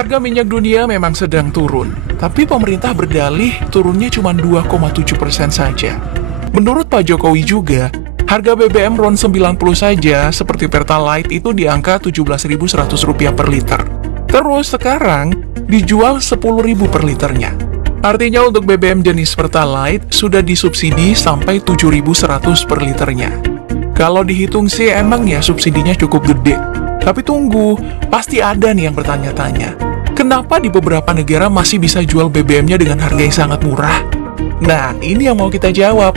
Harga minyak dunia memang sedang turun, tapi pemerintah berdalih turunnya cuma 2,7% saja. Menurut Pak Jokowi juga, harga BBM RON 90 saja seperti Pertalite itu di angka Rp17.100 per liter. Terus sekarang dijual Rp10.000 per liternya. Artinya untuk BBM jenis Pertalite sudah disubsidi sampai Rp7.100 per liternya. Kalau dihitung sih emang ya subsidinya cukup gede. Tapi tunggu, pasti ada nih yang bertanya-tanya, kenapa di beberapa negara masih bisa jual BBM-nya dengan harga yang sangat murah? Nah, ini yang mau kita jawab.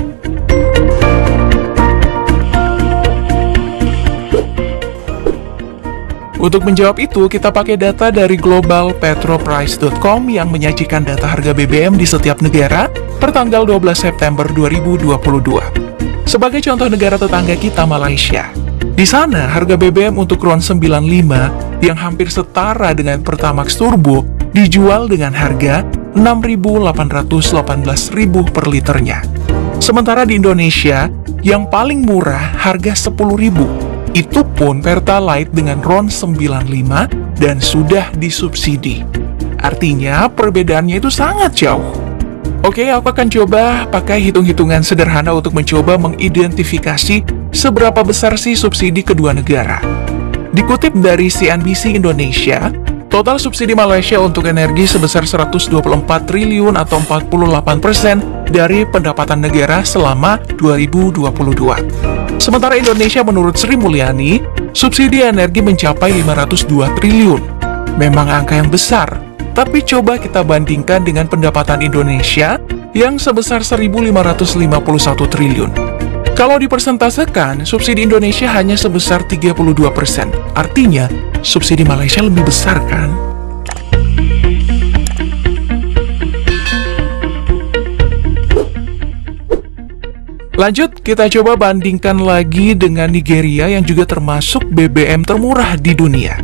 Untuk menjawab itu, kita pakai data dari globalpetroprice.com yang menyajikan data harga BBM di setiap negara per tanggal 12 September 2022. Sebagai contoh negara tetangga kita, Malaysia. Di sana, harga BBM untuk RON 95 yang hampir setara dengan Pertamax Turbo dijual dengan harga Rp6.818.000 per liternya. Sementara di Indonesia, yang paling murah harga Rp10.000. Itu pun Pertalite dengan RON 95 dan sudah disubsidi. Artinya, perbedaannya itu sangat jauh. Oke, aku akan coba pakai hitung-hitungan sederhana untuk mencoba mengidentifikasi seberapa besar sih subsidi kedua negara. Dikutip dari CNBC Indonesia, total subsidi Malaysia untuk energi sebesar 124 triliun atau 48% dari pendapatan negara selama 2022. Sementara Indonesia menurut Sri Mulyani, subsidi energi mencapai 502 triliun. Memang angka yang besar. Tapi coba kita bandingkan dengan pendapatan Indonesia yang sebesar 1.551 triliun. Kalau dipersentasekan, subsidi Indonesia hanya sebesar 32%. Artinya, subsidi Malaysia lebih besar kan? Lanjut, kita coba bandingkan lagi dengan Nigeria yang juga termasuk BBM termurah di dunia.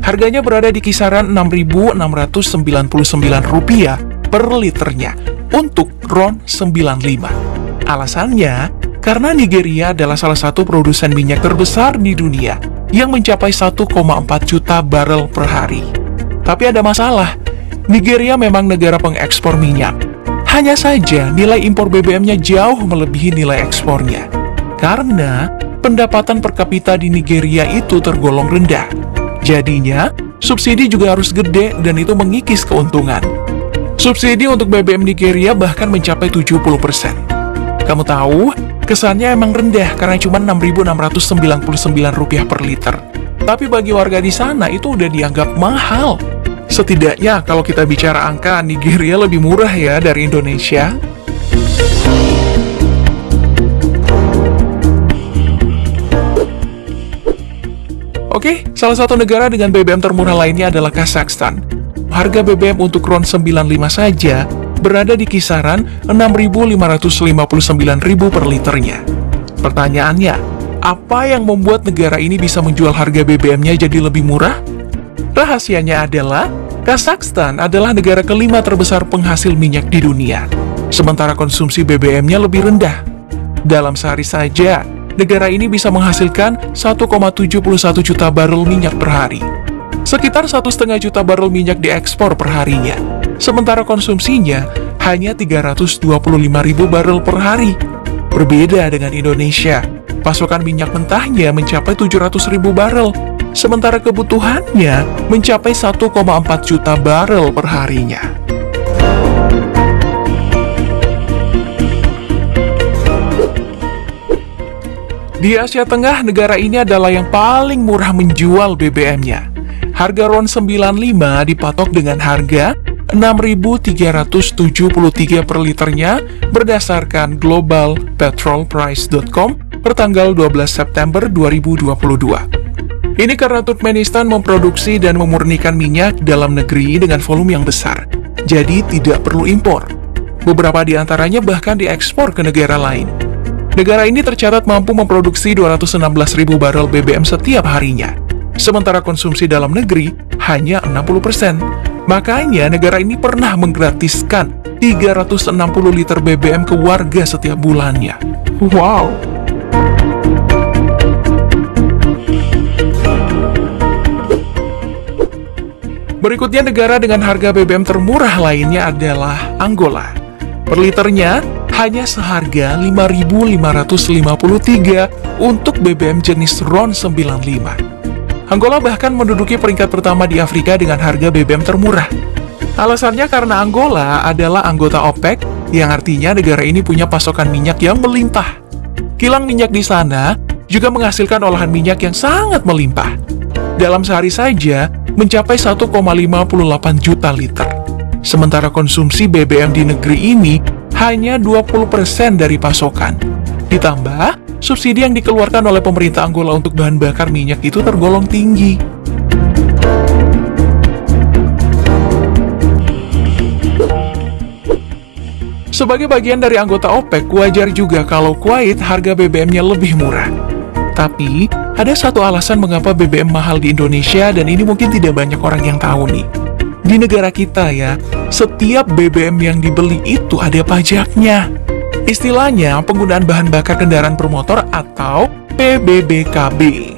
Harganya berada di kisaran Rp6.699 per liternya untuk RON 95. Alasannya, karena Nigeria adalah salah satu produsen minyak terbesar di dunia yang mencapai 1,4 juta barel per hari. Tapi ada masalah, Nigeria memang negara pengekspor minyak. Hanya saja nilai impor BBM-nya jauh melebihi nilai ekspornya. Karena pendapatan per kapita di Nigeria itu tergolong rendah. Jadinya, subsidi juga harus gede dan itu mengikis keuntungan. Subsidi untuk BBM Nigeria bahkan mencapai 70%. Kamu tahu, kesannya emang rendah karena cuma Rp6.699 per liter. Tapi bagi warga di sana itu udah dianggap mahal. Setidaknya kalau kita bicara angka, Nigeria lebih murah ya dari Indonesia. Oke, salah satu negara dengan BBM termurah lainnya adalah Kazakhstan. Harga BBM untuk RON 95 saja berada di kisaran Rp6.559.000 per liternya. Pertanyaannya, apa yang membuat negara ini bisa menjual harga BBM-nya jadi lebih murah? Rahasianya adalah, Kazakhstan adalah negara kelima terbesar penghasil minyak di dunia. Sementara konsumsi BBM-nya lebih rendah. Dalam sehari saja, negara ini bisa menghasilkan 1,71 juta barel minyak per hari. Sekitar 1,5 juta barel minyak diekspor per harinya. Sementara konsumsinya hanya 325.000 barel per hari. Berbeda dengan Indonesia, pasokan minyak mentahnya mencapai 700.000 barel. Sementara kebutuhannya mencapai 1,4 juta barel per harinya. Di Asia Tengah, negara ini adalah yang paling murah menjual BBM-nya. Harga RON 95 dipatok dengan harga Rp6.373 per liternya berdasarkan globalpetroprice.com per tanggal 12 September 2022. Ini karena Turkmenistan memproduksi dan memurnikan minyak dalam negeri dengan volume yang besar, jadi tidak perlu impor. Beberapa di antaranya bahkan diekspor ke negara lain. Negara ini tercatat mampu memproduksi 216.000 barel BBM setiap harinya, sementara konsumsi dalam negeri hanya 60%. Makanya negara ini pernah menggratiskan 360 liter BBM ke warga setiap bulannya. Wow! Berikutnya, negara dengan harga BBM termurah lainnya adalah Angola. Per liternya hanya seharga 5.553 untuk BBM jenis RON 95. Angola bahkan menduduki peringkat pertama di Afrika dengan harga BBM termurah. Alasannya karena Angola adalah anggota OPEC, yang artinya negara ini punya pasokan minyak yang melimpah. Kilang minyak di sana juga menghasilkan olahan minyak yang sangat melimpah. Dalam sehari saja mencapai 1,58 juta liter. Sementara konsumsi BBM di negeri ini hanya 20% dari pasokan. Ditambah, subsidi yang dikeluarkan oleh pemerintah Angola untuk bahan bakar minyak itu tergolong tinggi. Sebagai bagian dari anggota OPEC, wajar juga kalau Kuwait harga BBM-nya lebih murah. Tapi, ada satu alasan mengapa BBM mahal di Indonesia, dan ini mungkin tidak banyak orang yang tahu nih. Di negara kita ya, setiap BBM yang dibeli itu ada pajaknya. Istilahnya, penggunaan bahan bakar kendaraan bermotor atau PBBKB.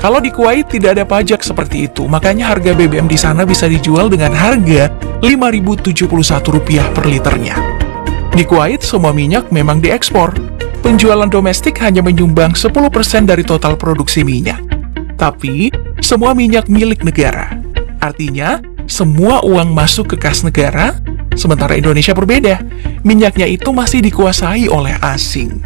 Kalau di Kuwait tidak ada pajak seperti itu, makanya harga BBM di sana bisa dijual dengan harga Rp5.071 per liternya. Di Kuwait, semua minyak memang diekspor. Penjualan domestik hanya menyumbang 10% dari total produksi minyak. Tapi, semua minyak milik negara. Artinya, semua uang masuk ke kas negara, sementara Indonesia berbeda. Minyaknya itu masih dikuasai oleh asing.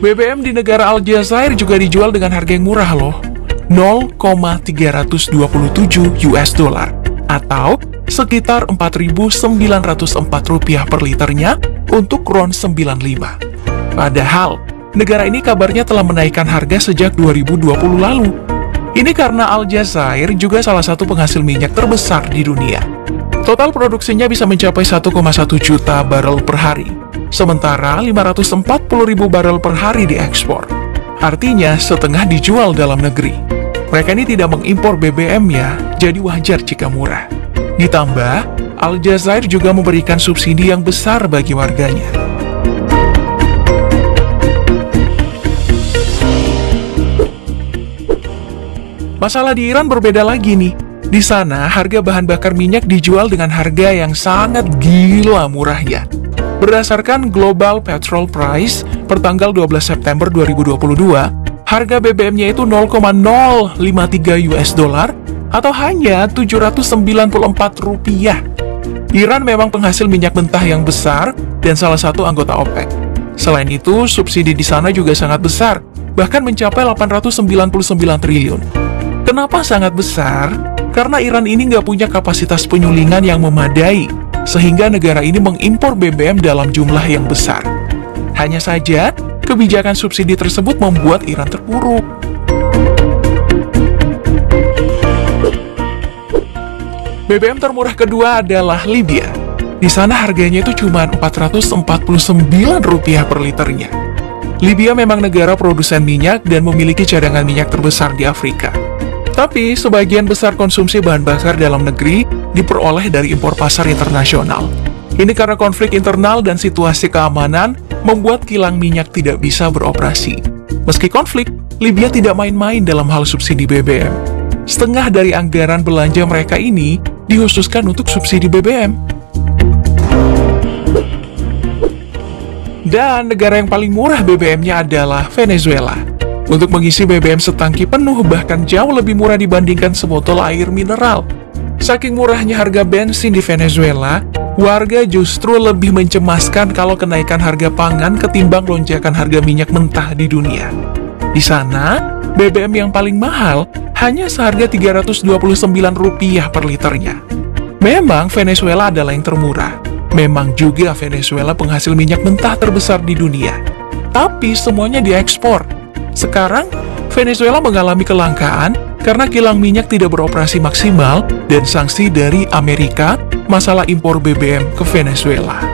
BBM di negara Aljazair juga dijual dengan harga yang murah loh. 0,327 US dollar atau sekitar Rp4.904 per liternya untuk RON 95. Padahal, negara ini kabarnya telah menaikkan harga sejak 2020 lalu. Ini karena Aljazair juga salah satu penghasil minyak terbesar di dunia. Total produksinya bisa mencapai 1,1 juta barel per hari, sementara 540.000 barel per hari diekspor. Artinya setengah dijual dalam negeri. Mereka ini tidak mengimpor BBM ya, jadi wajar jika murah. Ditambah, Aljazair juga memberikan subsidi yang besar bagi warganya. Masalah di Iran berbeda lagi nih. Di sana, harga bahan bakar minyak dijual dengan harga yang sangat gila murahnya. Berdasarkan Global Petrol Price, per tanggal 12 September 2022, harga BBM-nya itu 0,053 US dollar atau hanya Rp794. Iran memang penghasil minyak mentah yang besar dan salah satu anggota OPEC. Selain itu, subsidi di sana juga sangat besar, bahkan mencapai 899 triliun. Kenapa sangat besar? Karena Iran ini nggak punya kapasitas penyulingan yang memadai, sehingga negara ini mengimpor BBM dalam jumlah yang besar. Hanya saja, kebijakan subsidi tersebut membuat Iran terpuruk. BBM termurah kedua adalah Libya. Di sana harganya itu cuma Rp449 per liternya. Libya memang negara produsen minyak dan memiliki cadangan minyak terbesar di Afrika. Tapi, sebagian besar konsumsi bahan bakar dalam negeri diperoleh dari impor pasar internasional. Ini karena konflik internal dan situasi keamanan membuat kilang minyak tidak bisa beroperasi. Meski konflik, Libya tidak main-main dalam hal subsidi BBM. Setengah dari anggaran belanja mereka ini dikhususkan untuk subsidi BBM. Dan negara yang paling murah BBM-nya adalah Venezuela. Untuk mengisi BBM setangki penuh bahkan jauh lebih murah dibandingkan sebotol air mineral. Saking murahnya harga bensin di Venezuela, warga justru lebih mencemaskan kalau kenaikan harga pangan ketimbang lonjakan harga minyak mentah di dunia. Di sana, BBM yang paling mahal hanya seharga Rp329 per liternya. Memang Venezuela adalah yang termurah. Memang juga Venezuela penghasil minyak mentah terbesar di dunia. Tapi semuanya diekspor. Sekarang, Venezuela mengalami kelangkaan karena kilang minyak tidak beroperasi maksimal dan sanksi dari Amerika masalah impor BBM ke Venezuela.